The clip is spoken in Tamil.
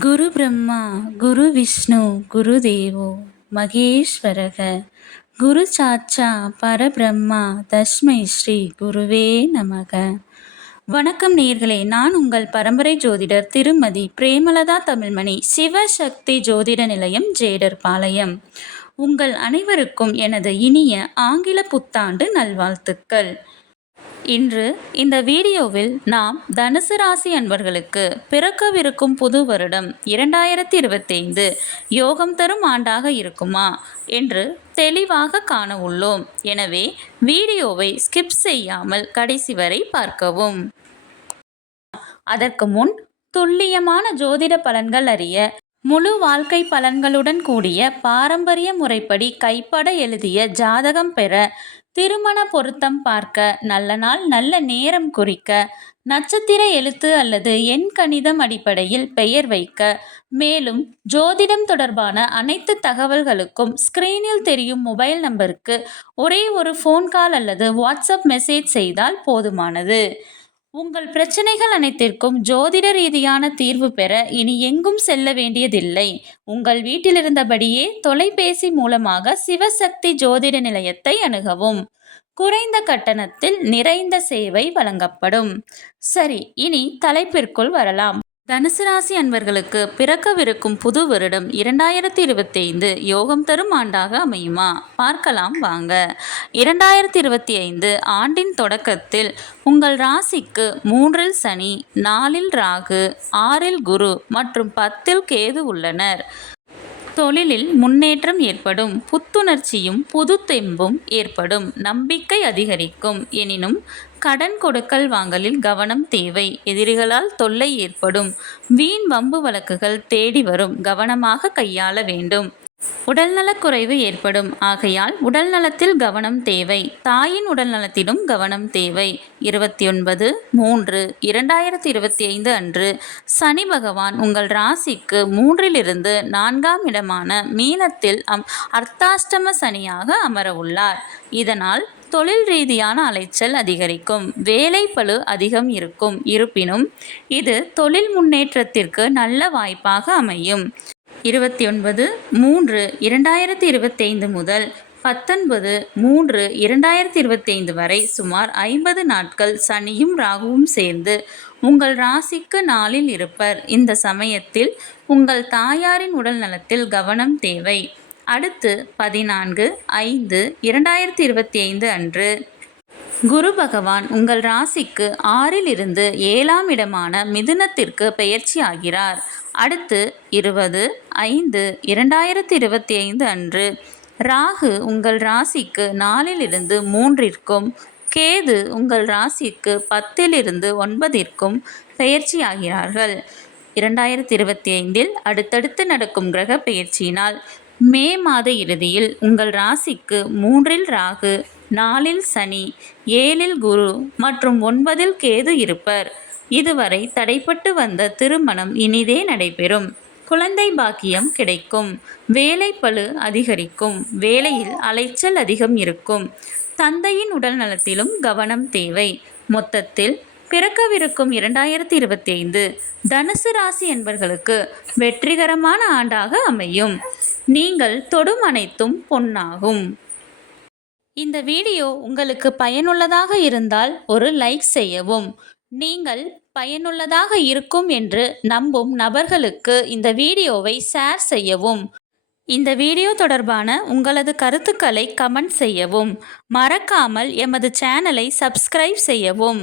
குரு பிரம்மா குரு விஷ்ணு குரு தேவோ மகேஸ்வரக. குரு சாச்சா பரபிரம்மா தஸ்மை ஸ்ரீ குருவே நமக. வணக்கம் நேர்களே நான் உங்கள் பரம்பரை ஜோதிடர் திருமதி பிரேமலதா தமிழ்மணி சிவசக்தி ஜோதிட நிலையம் ஜேடர் பாளையம். உங்கள் அனைவருக்கும் எனது இனிய ஆங்கில புத்தாண்டு நல்வாழ்த்துக்கள். இன்று இந்த வீடியோவில் நாம் தனுசு ராசி அன்பர்களுக்கு பிறக்கவிருக்கும் புது வருடம் இரண்டாயிரத்தி இருபத்தைந்து யோகம் தரும் ஆண்டாக இருக்குமா என்று தெளிவாக காண உள்ளோம். எனவே வீடியோவை ஸ்கிப் செய்யாமல் கடைசி வரை பார்க்கவும். அதற்கு முன் துல்லியமான ஜோதிட பலன்கள் அறிய முழு வாழ்க்கை பலன்களுடன் கூடிய பாரம்பரிய முறைப்படி கைப்பட எழுதிய ஜாதகம் பெற திருமண பொருத்தம் பார்க்க நல்ல நாள் நல்ல நேரம் குறிக்க நட்சத்திர எழுத்து அல்லது எண் கணிதம் அடிப்படையில் பெயர் வைக்க. மேலும் ஜோதிடம் தொடர்பான அனைத்து தகவல்களுக்கும் ஸ்கிரீனில் தெரியும் மொபைல் நம்பருக்கு ஒரே ஒரு ஃபோன் கால் அல்லது வாட்ஸ்அப் மெசேஜ் செய்தால் போதுமானது. உங்கள் பிரச்சனைகள் அனைத்திற்கும் ஜோதிட ரீதியான தீர்வு பெற இனி எங்கும் செல்ல வேண்டியதில்லை. உங்கள் வீட்டிலிருந்தபடியே தொலைபேசி மூலமாக சிவசக்தி ஜோதிட நிலையத்தை அணுகவும். குறைந்த கட்டணத்தில் நிறைந்த சேவை வழங்கப்படும். சரி இனி தலைப்பிற்குள் வரலாம். தனுசு ராசி அன்பர்களுக்கு பிறக்கவிருக்கும் புது வருடம் இரண்டாயிரத்தி இருபத்தி ஐந்து யோகம் தரும் ஆண்டாக அமையுமா? பார்க்கலாம் வாங்க. இரண்டாயிரத்தி இருபத்தி ஐந்து ஆண்டின் தொடக்கத்தில் உங்கள் ராசிக்கு மூன்றில் சனி நாலில் ராகு ஆறில் குரு மற்றும் பத்தில் கேது உள்ளனர். தொழிலில் முன்னேற்றம் ஏற்படும் புத்துணர்ச்சியும் புது தெம்பும் ஏற்படும் நம்பிக்கை அதிகரிக்கும். எனினும் கடன் கொடுக்கல் வாங்கலில் கவனம் தேவை. எதிரிகளால் தொல்லை ஏற்படும். வீண் வம்பு வழக்குகள் தேடி வரும். கவனமாக கையாள வேண்டும். உடல்நலக்குறைவு ஏற்படும். ஆகையால் உடல் நலத்தில் கவனம் தேவை. தாயின் உடல் நலத்திலும் கவனம் தேவை. இருபத்தி ஒன்பது மூன்று இரண்டாயிரத்தி இருபத்தி ஐந்து அன்று சனி பகவான் உங்கள் ராசிக்கு மூன்றிலிருந்து நான்காம் இடமான மீனத்தில் அம் அர்த்தாஷ்டம சனியாக அமர உள்ளார். இதனால் தொழில் ரீதியான அலைச்சல் அதிகரிக்கும். வேலை பழு அதிகம் இருக்கும். இருப்பினும் இது தொழில் முன்னேற்றத்திற்கு நல்ல வாய்ப்பாக அமையும். இருபத்தி ஒன்பது மூன்று இரண்டாயிரத்தி இருபத்தைந்து முதல் பத்தொன்பது மூன்று இரண்டாயிரத்தி இருபத்தைந்து வரை சுமார் ஐம்பது நாட்கள் சனியும் ராகுவும் சேர்ந்து உங்கள் ராசிக்கு நாளில் இருப்பர். இந்த சமயத்தில் உங்கள் தாயாரின் உடல் நலத்தில் கவனம் தேவை. அடுத்து பதினான்கு ஐந்து இரண்டாயிரத்தி இருபத்தி ஐந்து அன்று. குரு பகவான் உங்கள் ராசிக்கு ஆறில் இருந்து ஏழாம் இடமான மிதுனத்திற்கு பெயர்ச்சி ஆகிறார் அடுத்து இருபது ஐந்து இரண்டாயிரத்தி இருபத்தி ஐந்து அன்று. ராகு உங்கள் ராசிக்கு நாலிலிருந்து மூன்றிற்கும் கேது உங்கள் ராசிக்கு பத்திலிருந்து ஒன்பதிற்கும் பெயர்ச்சியாகிறார்கள். இரண்டாயிரத்தி இருபத்தி ஐந்தில் அடுத்தடுத்து நடக்கும் கிரக பெயர்ச்சியினால் மே மாத இறுதியில் உங்கள் ராசிக்கு மூன்றில் ராகு நாலில் சனி ஏழில் குரு மற்றும் ஒன்பதில் கேது இருப்பர். இதுவரை தடைப்பட்டு வந்த திருமணம் இனிதே நடைபெறும். குழந்தை பாக்கியம் கிடைக்கும். வேலை பழு அதிகரிக்கும். வேலையில் அலைச்சல் அதிகம் இருக்கும். தந்தையின் உடல் நலத்திலும் கவனம் தேவை. மொத்தத்தில் பிறக்கவிருக்கும் இரண்டாயிரத்தி இருபத்தி ஐந்து தனுசு ராசி என்பர்களுக்கு வெற்றிகரமான ஆண்டாக அமையும். நீங்கள் தொடும் அனைத்தும் பொன்னாகும். இந்த வீடியோ உங்களுக்கு பயனுள்ளதாக இருந்தால் ஒரு லைக் செய்யவும். நீங்கள் பயனுள்ளதாக இருக்கும் என்று நம்பும் நபர்களுக்கு இந்த வீடியோவை ஷேர் செய்யவும். இந்த வீடியோ தொடர்பான உங்களது கருத்துக்களை கமெண்ட் செய்யவும். மறக்காமல் எமது சேனலை சப்ஸ்கிரைப் செய்யவும்.